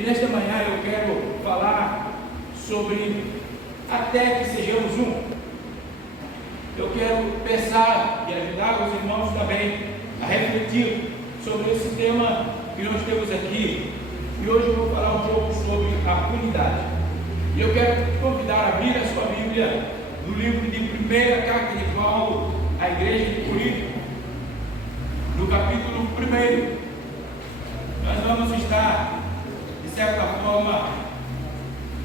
E nesta manhã eu quero falar sobre até que sejamos um. Eu quero pensar e ajudar os irmãos também a refletir sobre esse tema que nós temos aqui. E hoje eu vou falar um pouco sobre a unidade. E eu quero convidar a abrir a sua Bíblia no livro de 1ª Carta de Paulo à Igreja de Corinto, no capítulo 1. Nós vamos estar, de certa forma,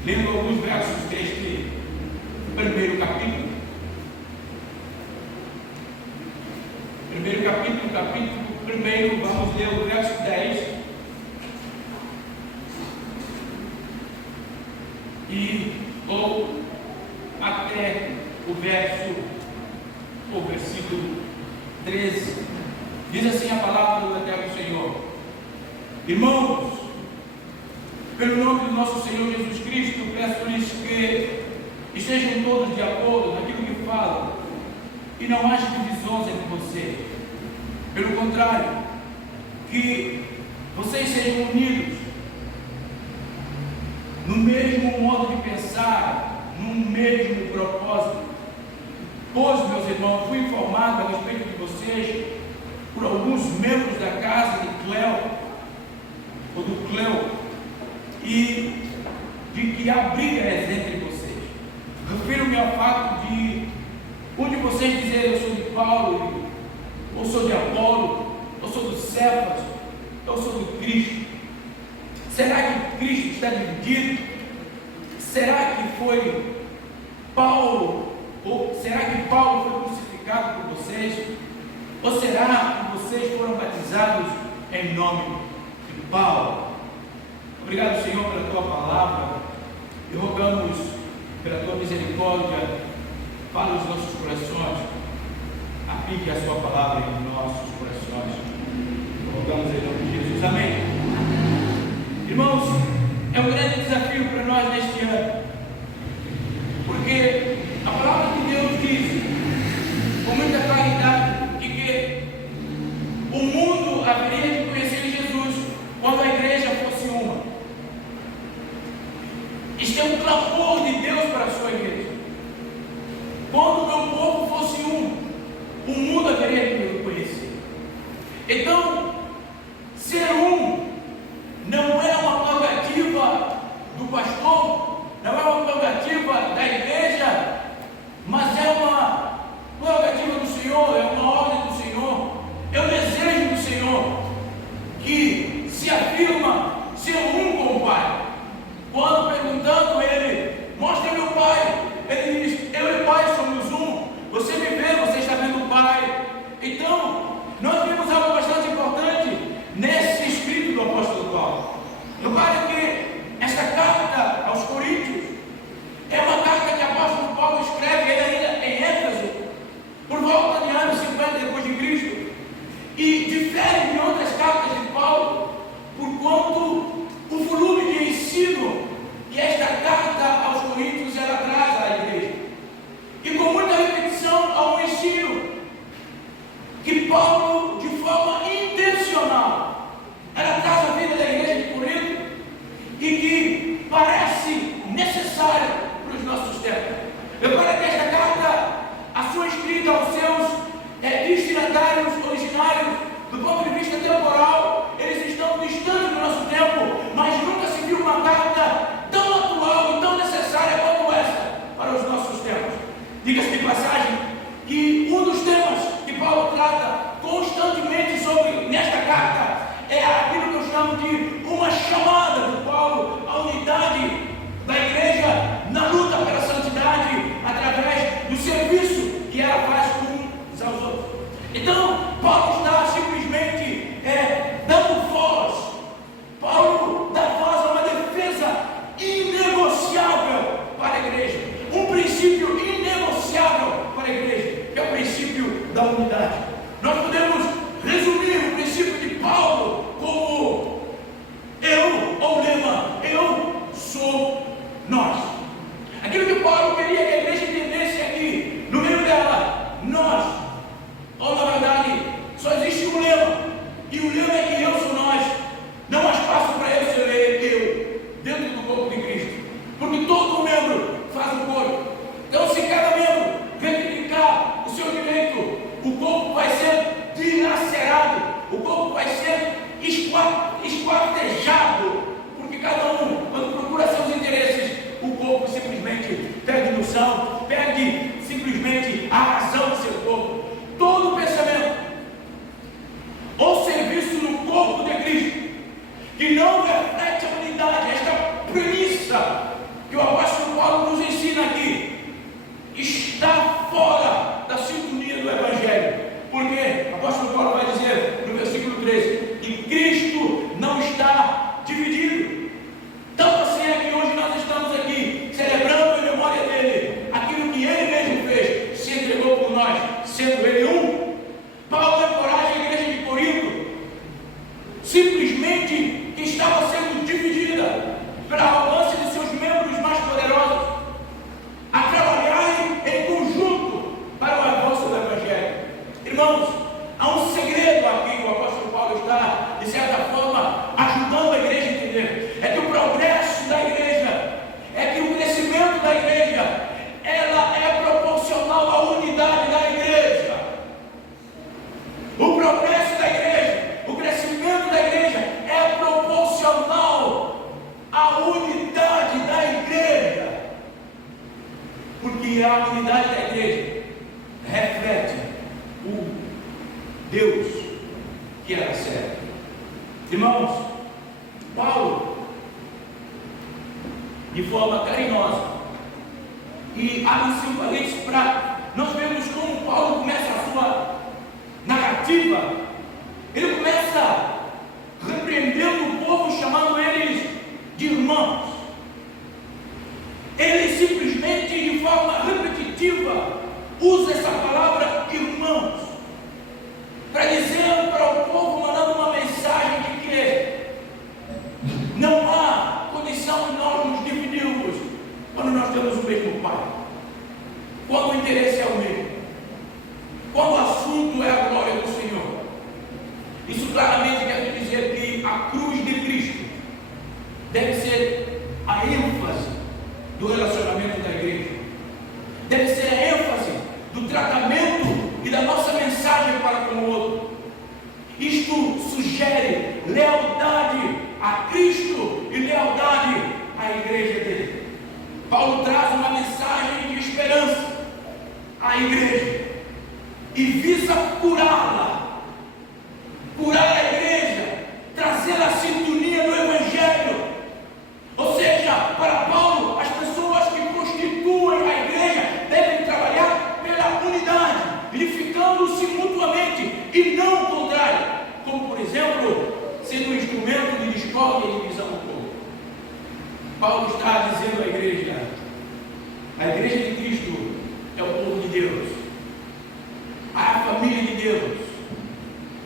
lendo alguns versos deste primeiro capítulo. Capítulo 1, vamos ler o verso 10 ou até o versículo 13. Diz assim a palavra do eterno Senhor: Irmãos, pelo nome do nosso Senhor Jesus Cristo, peço-lhes que estejam todos de acordo naquilo que falam e não haja divisões entre vocês. Pelo contrário, que vocês sejam unidos no mesmo modo de pensar, no mesmo propósito. Pois, meus irmãos, fui informado a respeito de vocês por alguns membros da casa de Cleo, e de que há brigas entre vocês. Refiro-me ao fato de um de vocês dizer: eu sou de Paulo, ou sou de Apolo, ou sou do Cefas, ou sou do Cristo. Será que Cristo está dividido? Será que foi Paulo, ou será que Paulo foi crucificado por vocês? Ou será que vocês foram batizados em nome de Paulo? Obrigado, Senhor, pela tua palavra, e rogamos pela tua misericórdia, fala os nossos corações, aplique a sua palavra em nossos corações. Rogamos em nome de Jesus, amém. Irmãos, é um grande desafio para nós neste ano, porque a palavra de Deus diz com muita claridade que o mundo haveria de conhecer Jesus quando a igreja fosse uma. Isto é um clamor de Deus para a sua igreja. Quando o meu povo fosse um, o mundo haveria de me conhecer. Então, ser um não é uma prerrogativa do pastor, não é uma prerrogativa da igreja, mas é uma prerrogativa do Senhor, é uma ordem do Senhor, é o desejo do Senhor, que se afirma ser um com o Pai. Quando perguntando ele: mostra meu Pai, ele diz: eu e o Pai somos um. Você me vê, você está vendo o Pai. Então, nós vimos algo bastante importante nesse escrito do apóstolo Paulo. Repare que esta carta aos Coríntios é uma carta que o apóstolo Paulo escreve ainda em Éfeso, por volta de anos 50 depois de Cristo, e difere de outras cartas de Paulo, por quanto o volume de ensino que esta carta aos Coríntios ela traz à igreja, e com muita repetição ao ensino que Paulo, de forma intencional, ela traz à vida da igreja de Corinto, e que parece necessária para os nossos tempos. Repara que esta carta, a sua escrita aos seus destinatários originários, do ponto de vista temporal, eles estão distantes do nosso tempo, mas nunca se viu uma carta tão atual e tão necessária quanto essa para os nossos tempos. Diga-se de passagem que um dos temas que Paulo trata constantemente sobre nesta carta é aquilo que eu chamo de uma chamada de Paulo à unidade da igreja na luta pela santidade, através do serviço que ela faz com que a unidade da igreja reflete o Deus que era certo. Irmãos, Paulo, de forma carinhosa, e abre-se um parênteses para nós vermos como Paulo começa a sua narrativa. Ele começa repreendendo o povo, chamando eles de irmãos. Ele simplesmente, de forma repetitiva, usa essa palavra irmãos, para dizer para o povo, mandando uma mensagem de que não há condição de nós nos dividirmos quando nós temos o mesmo Pai, quando o interesse é o mesmo, quando o assunto é a glória do Senhor. Isso claramente quer dizer que a cruz de Cristo deve ser a ênfase do relacionamento da igreja, deve ser a ênfase do tratamento e da nossa mensagem para com o outro. Isto sugere lealdade a Cristo e lealdade à igreja dele. Paulo traz uma mensagem de esperança à igreja e visa curá-la, curar a igreja, trazê-la à sintonia do Evangelho. Ou seja, para Paulo, as pessoas que constituem a igreja devem trabalhar pela unidade, edificando-se mutuamente e não o contrário, como por exemplo, sendo um instrumento de discórdia e divisão do povo. Paulo está dizendo à igreja: a igreja de Cristo é o povo de Deus, a família de Deus,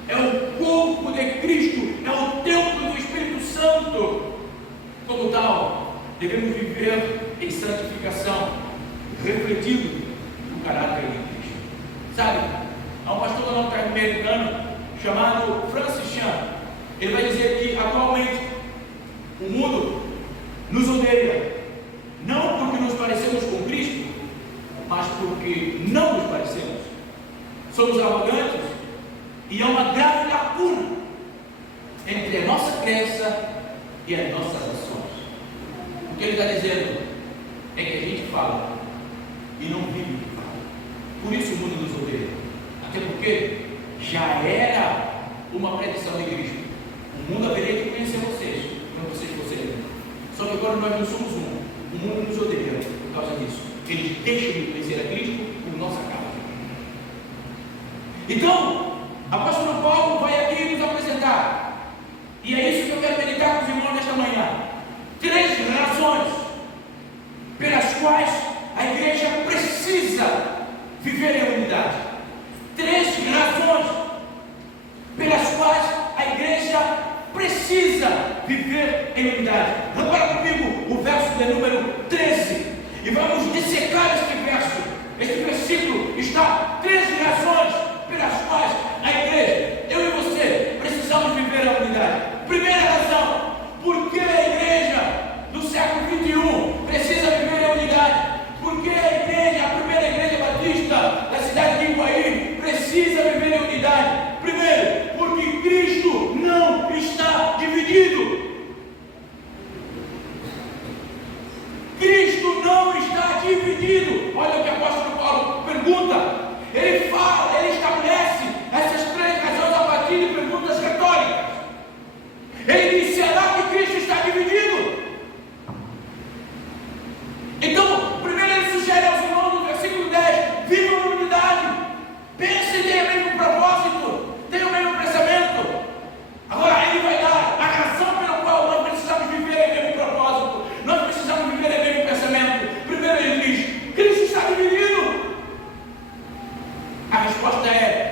é o corpo de Cristo, é o templo do Espírito Santo. Como tal, devemos viver em santificação, refletindo o caráter de Cristo. Sabe, há um pastor norte-americano chamado Francis Chan. Ele vai dizer que atualmente o mundo nos odeia, não porque nos parecemos com Cristo, mas porque não nos parecemos. Somos arrogantes e há uma grave lacuna entre a nossa crença e as nossas ações. O que ele está dizendo é que a gente fala e não vive o que fala. Por isso o mundo nos odeia. Até porque já era uma predição de Cristo: o mundo haveria de conhecer vocês, quando vocês fossem. Só que agora nós não somos um. O mundo nos odeia por causa disso. Eles deixam de conhecer a Cristo por nossa causa. Então, o apóstolo Paulo vai aqui nos apresentar, e é isso que eu quero meditar com os irmãos nesta manhã: 3 razões pelas quais a igreja precisa viver em unidade. 3 razões pelas quais a igreja precisa viver em unidade. Repara comigo o verso de número 13 e vamos dissecar este verso. Este versículo está: 13 razões pelas quais a igreja, eu e você, precisamos viver a unidade. Primeira razão: por que a igreja do século 21 precisa viver a unidade? Por que a igreja, a primeira igreja batista da cidade de Iguaí, precisa viver em unidade? Primeiro, porque Cristo não está dividido. Cristo não está dividido. Olha o que o apóstolo Paulo pergunta. Ele fala, ele estabelece essas 3 razões a partir de perguntas retóricas. Ele diz: será que Cristo está dividido? Então, primeiro ele sugere aos irmãos no versículo 10: vivam em unidade, pensem, tenham o mesmo propósito, tenham o mesmo pensamento. Agora ele vai dar a razão pela qual nós precisamos viver em mesmo propósito, nós precisamos viver em mesmo pensamento. Primeiro ele diz: Cristo está dividido. A resposta é: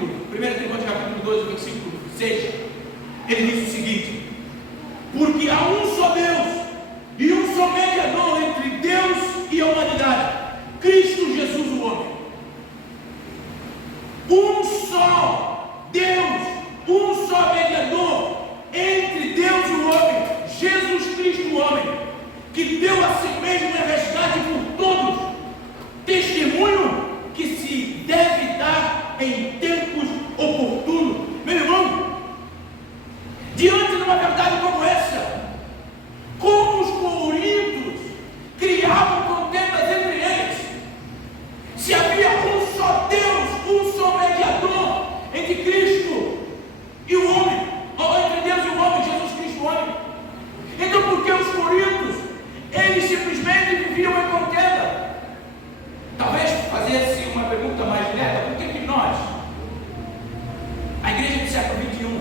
Timóteo capítulo 2, versículo 6, ele diz o seguinte: porque há um só Deus e um só mediador entre Deus e a humanidade, Cristo Jesus o homem. Um só Deus, um só mediador entre Deus e o homem, Jesus Cristo o homem, que deu a si mesmo em resgate por todos, testemunho que se deve dar em tempos oportunos. Meu irmão, diante de uma verdade como essa, como os coríntios criavam contendas entre eles, se havia um só Deus, um só mediador entre Cristo e o homem, ou entre Deus e o homem, Jesus Cristo o homem, então por que os coríntios, eles simplesmente viviam em contenda? Talvez fazer-se uma pergunta mais direta: por que nós, a igreja do século XXI,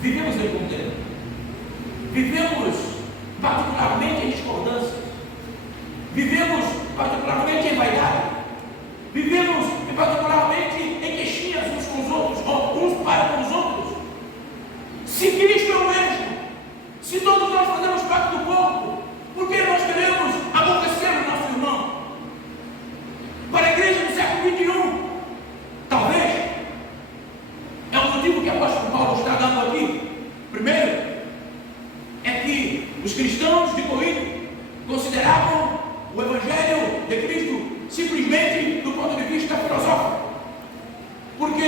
vivemos em contenda? Vivemos particularmente em discordância, vivemos particularmente em vaidade, vivemos particularmente em queixinhas uns com os outros, ou uns para com os outros. Se Cristo é o mesmo, se todos nós fazemos parte do corpo, por que nós queremos aborrecer o nosso irmão? Para a igreja do século XXI, talvez, é o motivo que o apóstolo Paulo está dando aqui. Primeiro, é que os cristãos de Corinto consideravam o Evangelho de Cristo simplesmente do ponto de vista filosófico, porque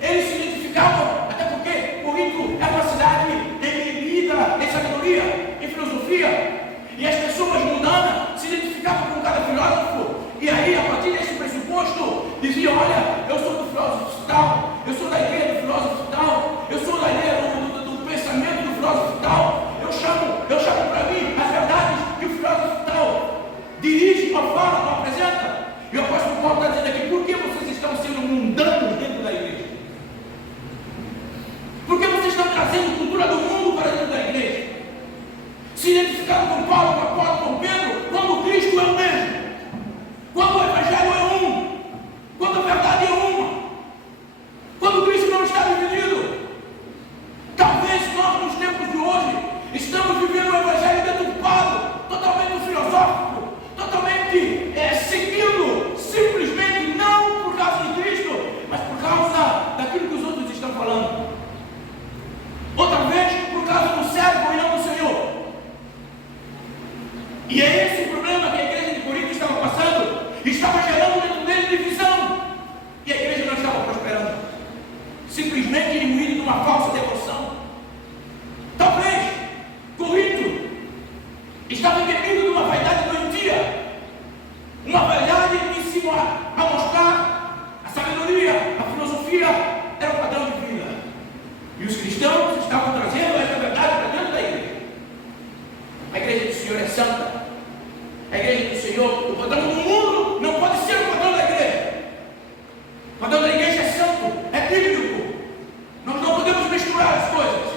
eles se identificavam, até porque Corinto era uma cidade embebida em sabedoria, em filosofia, e as pessoas mundanas se identificavam com cada filósofo, e aí a partir desse pressuposto diziam: olha, eu sou do filósofo tal, eu sou da ideia do filósofo tal, eu sou da ideia do pensamento do filósofo tal, eu chamo para mim as verdades que o filósofo tal dirige, ou fala, ou apresenta. E o apóstolo Paulo está dizendo aqui: por que vocês estão sendo mundanos dentro da igreja? Por que vocês estão trazendo cultura do mundo para dentro da igreja? Se identificando com Paulo, com Apolo, com Pedro, quando Cristo é o mesmo, quando o Evangelho é um, quando a verdade é uma, quando Cristo não está dividido. Talvez nós, nos tempos de hoje, estamos vivendo um Evangelho deturpado, totalmente filosófico, totalmente seguindo, simplesmente não por causa de Cristo, mas por causa daquilo que os outros estão falando, ou talvez por causa do servo e não do Senhor. E é esse o problema que a igreja de Corinto estava passando, estava gerando dentro dele divisão, e a igreja não estava prosperando, simplesmente imbuída de uma falsa devoção. Talvez Corinto estava embebido de uma vaidade doentia, uma vaidade que ensinou a mostrar a sabedoria, a filosofia era o padrão de vida, e os cristãos estavam trazendo essa verdade para dentro da igreja. A igreja do Senhor é santa, a igreja do Senhor, o padrão do mundo não pode ser o padrão da igreja. O padrão da igreja é santo, é bíblico. Nós não podemos misturar as coisas.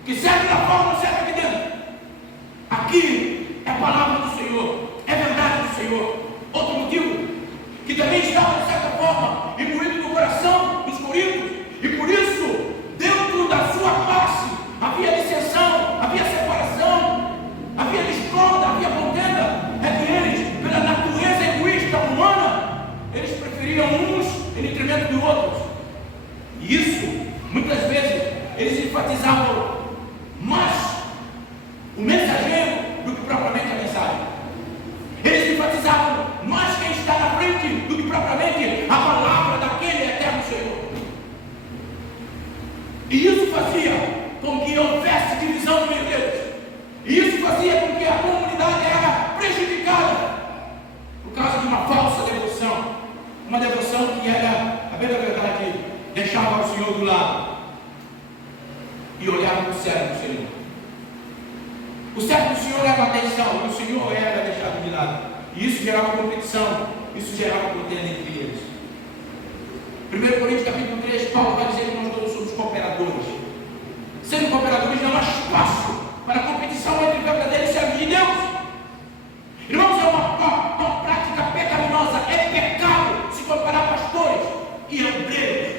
O que serve lá fora não serve aqui dentro. Aqui é a palavra do Senhor, é verdade do Senhor. Outro motivo, que também estava de certa forma imbuído no coração dos coríntios, e por isso, dentro da sua classe, havia dissensão, havia separação, havia discórdia, havia contenda. É que eles, pela natureza egoísta humana, eles preferiam uns em detrimento de outros. E isso, muitas vezes, eles enfatizavam mais o mensageiro do que propriamente a mensagem. Eles enfatizavam mais quem está na frente do que propriamente a palavra daquele eterno Senhor. E isso fazia com que houvesse divisão no meio deles. E isso fazia com que a comunidade era prejudicada por causa de uma falsa devoção. Uma devoção que era, a bem da verdade, deixava o Senhor do lado e olhava para o servo do Senhor. O servo do Senhor era a atenção e o Senhor era deixado de lado. E isso gerava competição, isso gerava contenda entre eles. 1 Coríntios capítulo 3, Paulo vai dizer que nós todos somos cooperadores. Sendo cooperadores, não há espaço para competição entre verdadeiros servos de Deus. Irmãos, é uma prática pecaminosa, é pecado se comparar pastores e obreiros.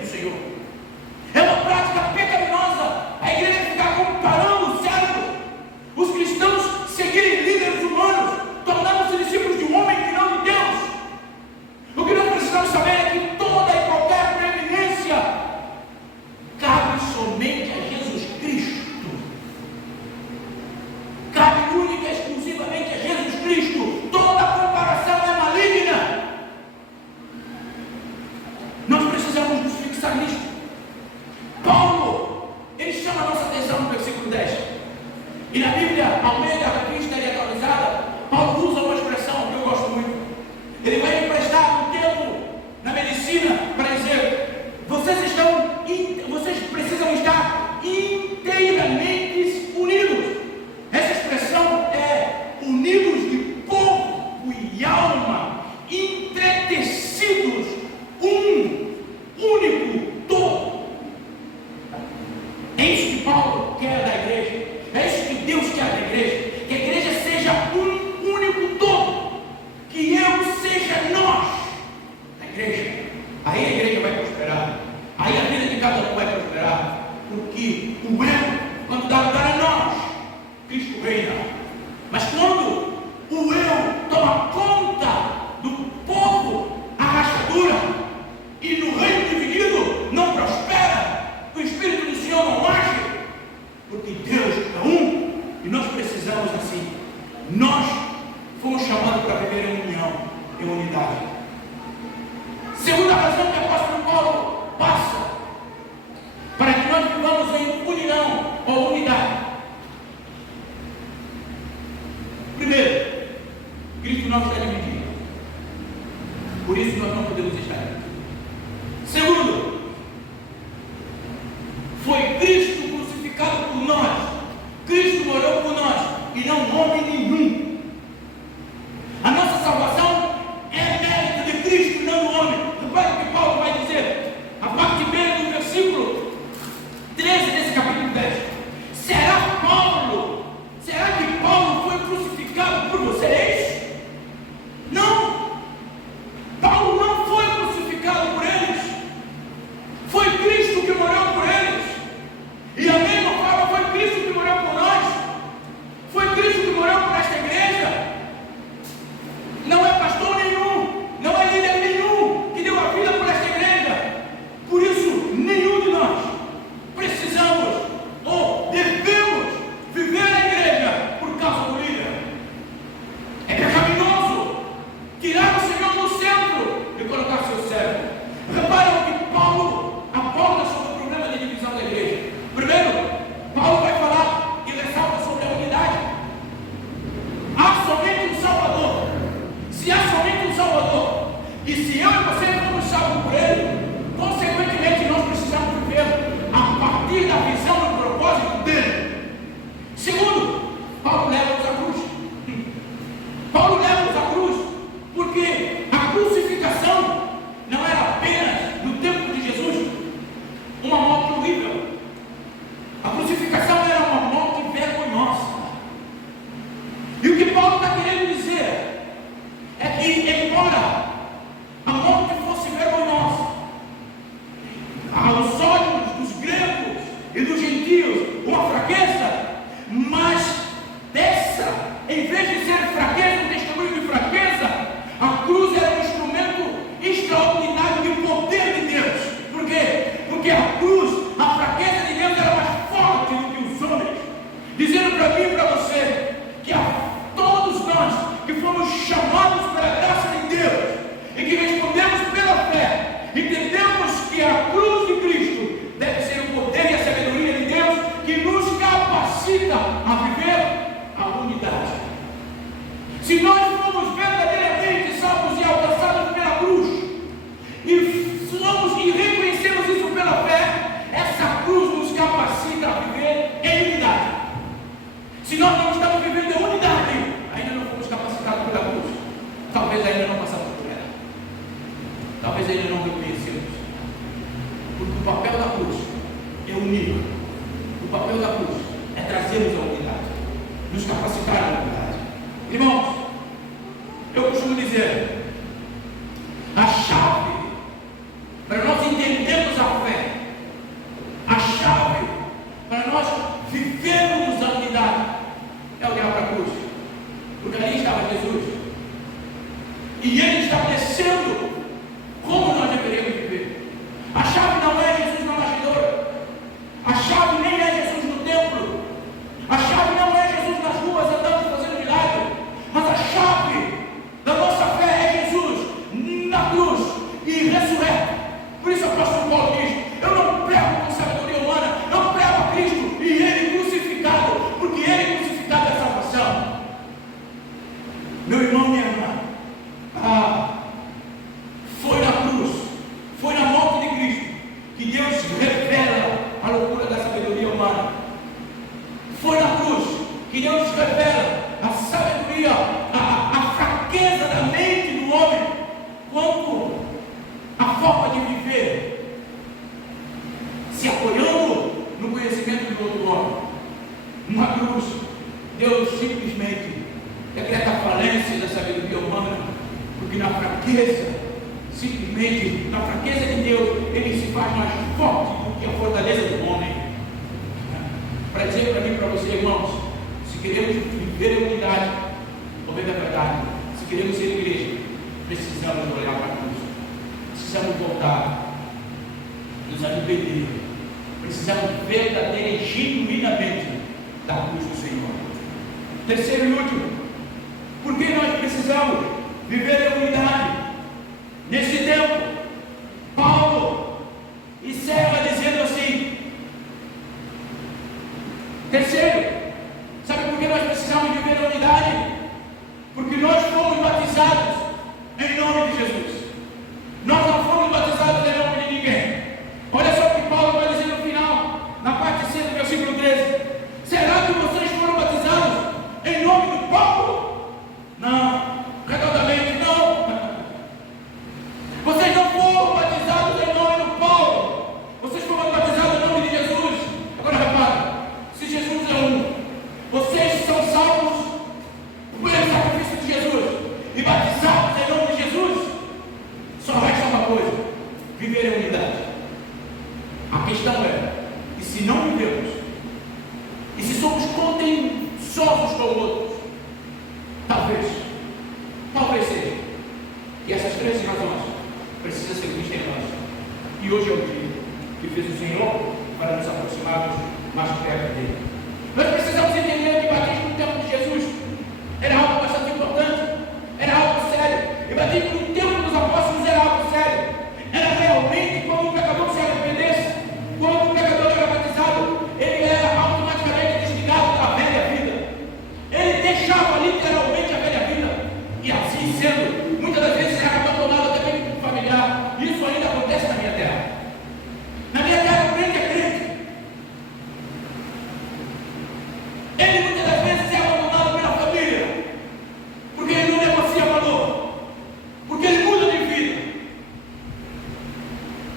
que o eu, quando dá lugar a nós, Cristo reina. Mas quando o eu toma conta do povo, a rachadura, e no reino dividido não prospera, o Espírito do Senhor não age, porque Deus é um, e nós precisamos assim. Nós fomos chamados para viver em união, em unidade. Segunda razão que o apóstolo Paulo passa, para que nós vivamos em união ou unidade. Primeiro, Cristo não está dividido, por isso nós não podemos estar aqui. Segundo, foi Cristo crucificado por nós, Cristo morreu por nós, e não homem nenhum. A nossa salvação é mérito de Cristo, não do homem. Repare o que Paulo vai dizer, a parte B do versículo 13 desse capítulo 10. Será que Paulo foi crucificado por vocês? Não! Paulo não foi crucificado por eles. Foi Cristo que morreu por eles. E a mesma forma foi Cristo que morreu por nós. Foi Cristo que morreu por esta igreja. Não é pastor nenhum, não é líder nenhum que deu a vida por esta igreja. Por isso, nenhum de nós precisamos ou devemos viver a igreja por causa do líder. É pecaminoso tirar o Senhor do centro e colocar seu servo. Reparem o que Paulo aponta sobre o problema de divisão da igreja. Primeiro, Paulo vai falar e ressalta sobre a unidade. Há somente um Salvador. Se há somente um Salvador, e se eu e você fomos salvos por Ele, consequentemente nós precisamos viver a partir da visão e do propósito dele. Segundo, Paulo leva-nos à cruz. Paulo leva-nos à cruz, porque a crucificação não era apenas, no tempo de Jesus, uma morte horrível. A crucificação era uma morte vergonhosa. E o que Paulo está querendo dizer é que, embora a morte fosse vergonhosa, aos olhos dos gregos e dos gentios, uma fraqueza, mas dessa, em vez de ser fraqueza, um testemunho de fraqueza, a cruz era um instrumento extraordinário de poder de Deus. Por quê? Porque a cruz, a fraqueza de Deus era mais forte do que os homens, dizendo para mim e para você que a todos nós que fomos chamados pela graça de Deus e que respondemos pela fé, entendemos que a cruz de Cristo deve ser o poder e a sabedoria de Deus que nos capacita a viver a unidade. Se nós formos verdadeiramente salvos e alcançados pela cruz e reconhecemos isso pela fé, essa cruz nos capacita a viver em unidade. Se nós não estamos vivendo em unidade, ainda não fomos capacitados pela cruz. Talvez ainda não passamos por ela. Talvez ainda não reconhecemos. Porque o papel da cruz é unir. O papel da cruz é trazermos a unidade, nos capacitar a unidade. Irmãos, eu costumo dizer, a chave para nós entendermos a fé, a chave para nós vivermos a unidade, é olhar para a cruz. Porque ali estava Jesus. E Ele estabelecendo como nós deveríamos viver. A chave não é Jesus na bastidora. A chave nem é Jesus no templo. A chave não é Jesus nas ruas andando fazendo milagre. Mas a chave da nossa fé é Jesus na cruz e ressurreto. Por isso o apóstolo Paulo diz, eu não prego com sabedoria humana, eu prego a Cristo e Ele crucificado, porque Ele crucificado é a salvação. Meu irmão, minha irmã, foi na cruz, foi na morte de Cristo que Deus revela a loucura da sabedoria humana. Foi na cruz que Deus revela a sabedoria, a fraqueza da mente do homem, quanto a forma de viver, se apoiando no conhecimento do outro homem. Na cruz, Deus simplesmente decreta a falência da sabedoria humana, porque na fraqueza, simplesmente, na fraqueza de Deus, Ele se faz mais forte do que a fortaleza do homem. dizer para mim e para você, irmãos, se queremos viver em unidade, ouvir a verdade, se queremos ser igreja, precisamos olhar para a cruz, precisamos voltar, nos arrepender, precisamos verdadeiramente e genuinamente da cruz do Senhor. Terceiro e último, por que nós precisamos viver em unidade? Nesse tempo, Paulo encerra dizendo assim: terceiro, sabe por que nós precisamos viver em unidade? Porque nós fomos batizados em nome de Jesus. Nós não fomos batizados em nome de ninguém. Olha só o que Paulo vai dizer no final, na parte C do versículo 13: será que vocês foram batizados em nome do Paulo? Não, redondamente não. Vocês não foram batizados em nome do Paulo, vocês foram batizados em nome de Jesus. Agora repara, se Jesus é um, vocês são salvos pelo sacrifício de Jesus e batizados em nome de Jesus, só resta uma coisa: viver em unidade. A questão é, e se não vivemos, e se somos contenciosos com outros, talvez seja. E essas três razões precisam ser vistas em nós. E hoje é o dia que fez o Senhor para nos aproximarmos mais perto dele. Nós precisamos entender que batismo no tempo de Jesus era algo bastante importante, era algo sério. E batismo no tempo dos apóstolos era algo sério. Era realmente quando o pecador se arrependesse, quando o pecador era batizado, ele era automaticamente desligado da velha vida. Ele deixava literalmente a velha vida. E assim sendo, muitas das vezes era abandonado até mesmo por familiar. Isso ainda acontece na minha terra. Na minha terra, o crente é crente. Ele muitas das vezes é abandonado pela família, porque ele não negocia valor, porque ele muda de vida.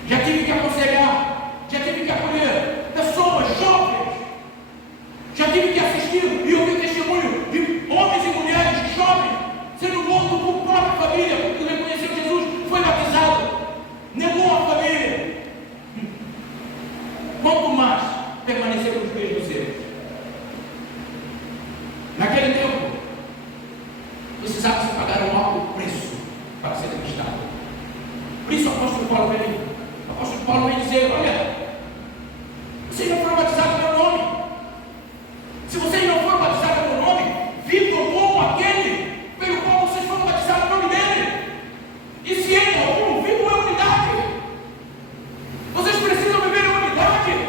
Já tive que aconselhar, já tive que acolher pessoas jovens, já tive que assistir e ouvir testemunho de homens e mulheres jovens sendo mortos por própria família, porque reconheceu Jesus, foi batizado, negou a família. Quanto mais permaneceram os mesmos erros. Naquele tempo, precisava-se pagar um alto preço para ser cristão. Por isso o apóstolo Paulo vem dizer: olha, vocês não foram batizados no meu nome. Se vocês não foram batizados no meu nome, vivam como aquele pelo qual vocês foram batizados no nome dele. E se ele é algum, vivam em unidade. Vocês precisam viver em unidade.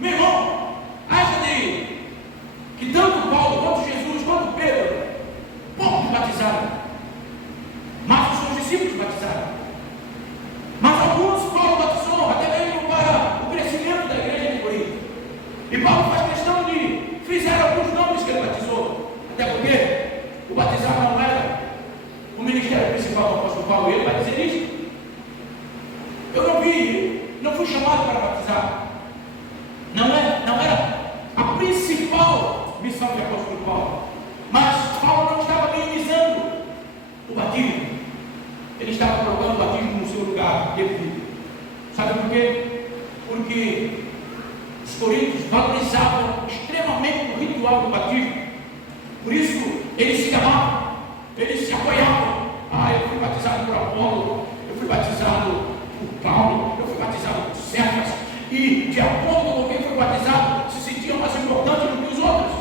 Meu irmão, acha de que tanto Paulo, quanto Jesus, quanto Pedro, poucos batizaram, mas os seus discípulos batizaram. Mas alguns Paulo batizou, até mesmo para o crescimento da igreja de Corinto. E Paulo faz questão de frisar alguns nomes que ele batizou, até porque o batizar não era o ministério principal do apóstolo Paulo. Ele vai dizer isso. Eu não fui chamado para batizar. Não era a principal missão do apóstolo Paulo. Mas Paulo não estava minimizando o batismo. Ele estava colocando o batismo no seu lugar devido. Sabe por quê? Porque os coríntios valorizavam extremamente o ritual do batismo. Por isso, eles se amavam, eles se apoiavam. Eu fui batizado por Apolo, eu fui batizado por Paulo, eu fui batizado por Cefas. E de acordo com quem foi batizado, se sentiam mais importantes do que os outros.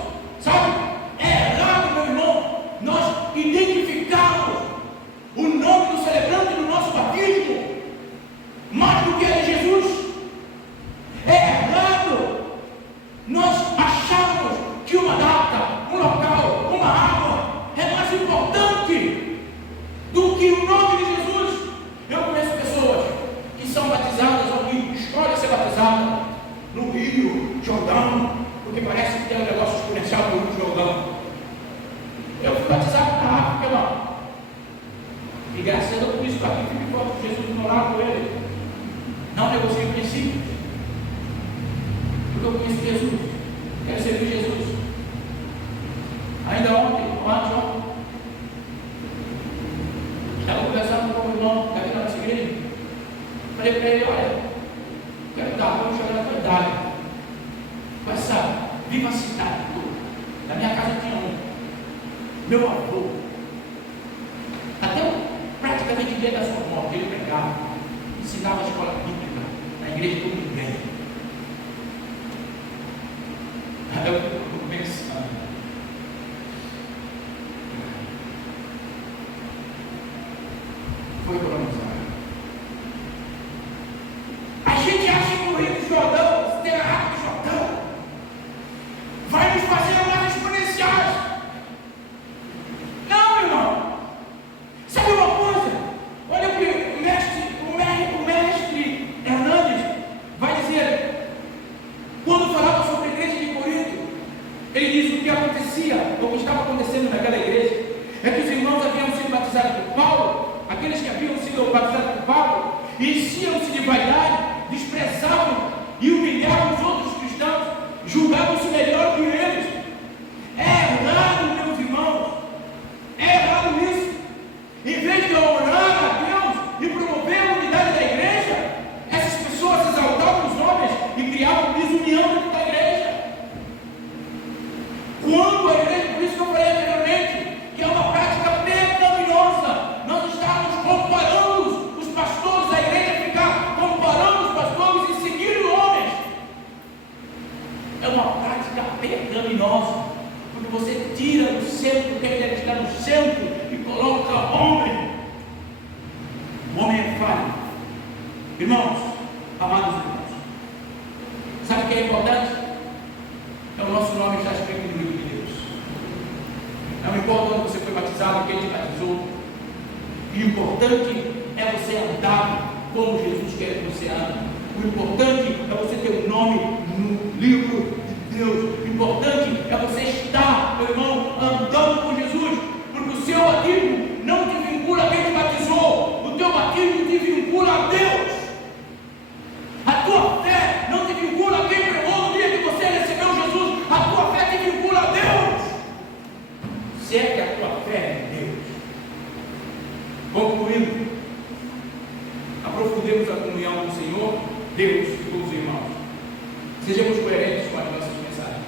Sabe? É errado, meu irmão, nós identificarmos o nome do celebrante do nosso batismo mais do que é de Jesus. É errado nós acharmos que uma data, um local, uma água é mais importante do que o nome de Jesus. Eu conheço pessoas que são batizadas ou que escolhem ser batizadas no Rio Jordão, porque parece que tem um negócio exponencial no Rio Jordão. Eu fui batizado na África, irmão. E graças a Deus por isso, aqui fico forte de Jesus do meu lado com ele. Não negocio princípios. Porque eu conheço Jesus. Quero servir Jesus. Ainda ontem, estava conversando com o irmão daqui da nossa igreja. Falei para ele: olha, quero dar para chegar na tua idade. Mas sabe, viva a cidade toda. Na minha casa tinha um. Meu avô, até praticamente o dia da sua morte, ele pregava, ensinava a escola bíblica na igreja como ninguém. Eu fico pensando. Foi colonizado. A gente acha que o Rio do Jordão, ter a água do Jordão, vai nos fazer mais exponenciais. Não, meu irmão. Sabe uma coisa? Olha o que o mestre Hernandes vai dizer. Quando falava sobre a igreja de Corinto, ele diz o que acontecia, ou o que estava acontecendo naquela igreja, é que os irmãos haviam sido batizados por Paulo. Aqueles que haviam sido batizados por Paulo enchiam-se de vaidade, desprezavam e humilhavam os outros cristãos, julgavam-se melhor que eles. É errado, meus irmãos, é errado isso. Em vez de orar a Deus e promover a unidade da igreja, essas pessoas exaltavam os homens e criavam desunião dentro da igreja. Quando a igreja, por isso que eu falei anteriormente, que é uma prática pecaminosa, nós estamos comparando os pastores da igreja, ficar comparando os pastores e seguir homens. É uma prática pecaminosa, porque você tira do centro quem deve estar no centro e coloca homem. O homem é falho. Irmãos, amados irmãos, sabe o que é importante? É o nosso nome estar escrito no livro de Deus. Não importa onde você foi batizado, quem te batizou. O importante é você andar como Jesus quer que você ande. O importante é você ter o nome no livro de Deus. O importante é você estar, meu irmão, andando com Jesus. Porque o seu batismo não te vincula a quem te batizou. O teu batismo te vincula a Deus. A tua fé não te vincula a quem pregou no dia que você recebeu Jesus. A tua fé te vincula a Deus. Se é que a tua fé é em Deus. Concluindo, aprofundemos a comunhão com o Senhor, Deus e com os irmãos. Sejamos coerentes com as nossas mensagens.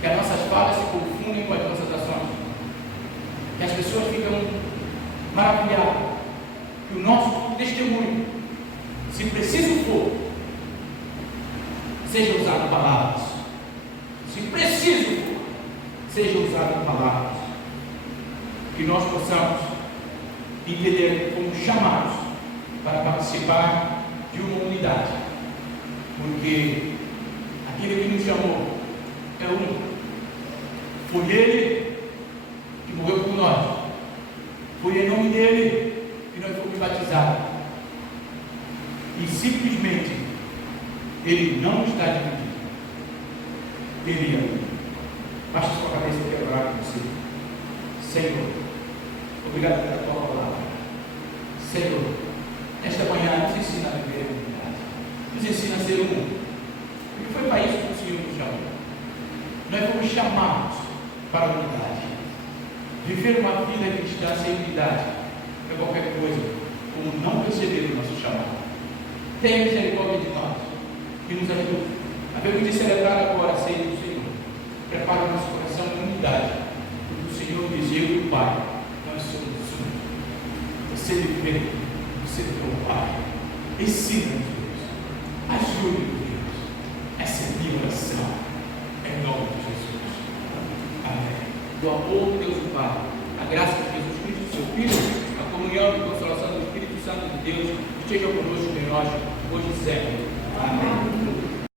Que as nossas falas se confundem com as nossas ações. Que as pessoas ficam maravilhadas. Que o nosso testemunho, se preciso for, seja usado palavras. Se preciso for, seja usado palavras. Que nós possamos entender como chamados para participar de uma unidade. Porque aquele que nos chamou é um. Foi Ele que morreu por nós. Foi em nome dEle que nós fomos batizados. E simplesmente Ele não está dividido. Ele é. Baixe sua cabeça e quero orar com você. Senhor, obrigado pela tua palavra. Senhor, nesta manhã nos ensina a viver a unidade. Nos ensina a ser um. Porque foi para isso que o Senhor nos chamou. Nós fomos chamados para a unidade. Viver uma vida cristã sem unidade é qualquer coisa como não perceber o nosso chamado. Tenha misericórdia de nós e nos ajude. Havemos de celebrar agora a ceia do Senhor. Prepara o nosso coração em unidade. Porque o Senhor diz: eu e o Pai, nós somos um. Você vive, você é o Pai. Ensina-nos, Deus. Ajude-nos, Deus. Essa é a minha oração. Em nome de Jesus. Amém. O amor de Deus o Pai, a graça de Jesus Cristo, seu Filho, a comunhão e consolação do Espírito Santo de Deus, esteja conosco em nós, hoje e sempre.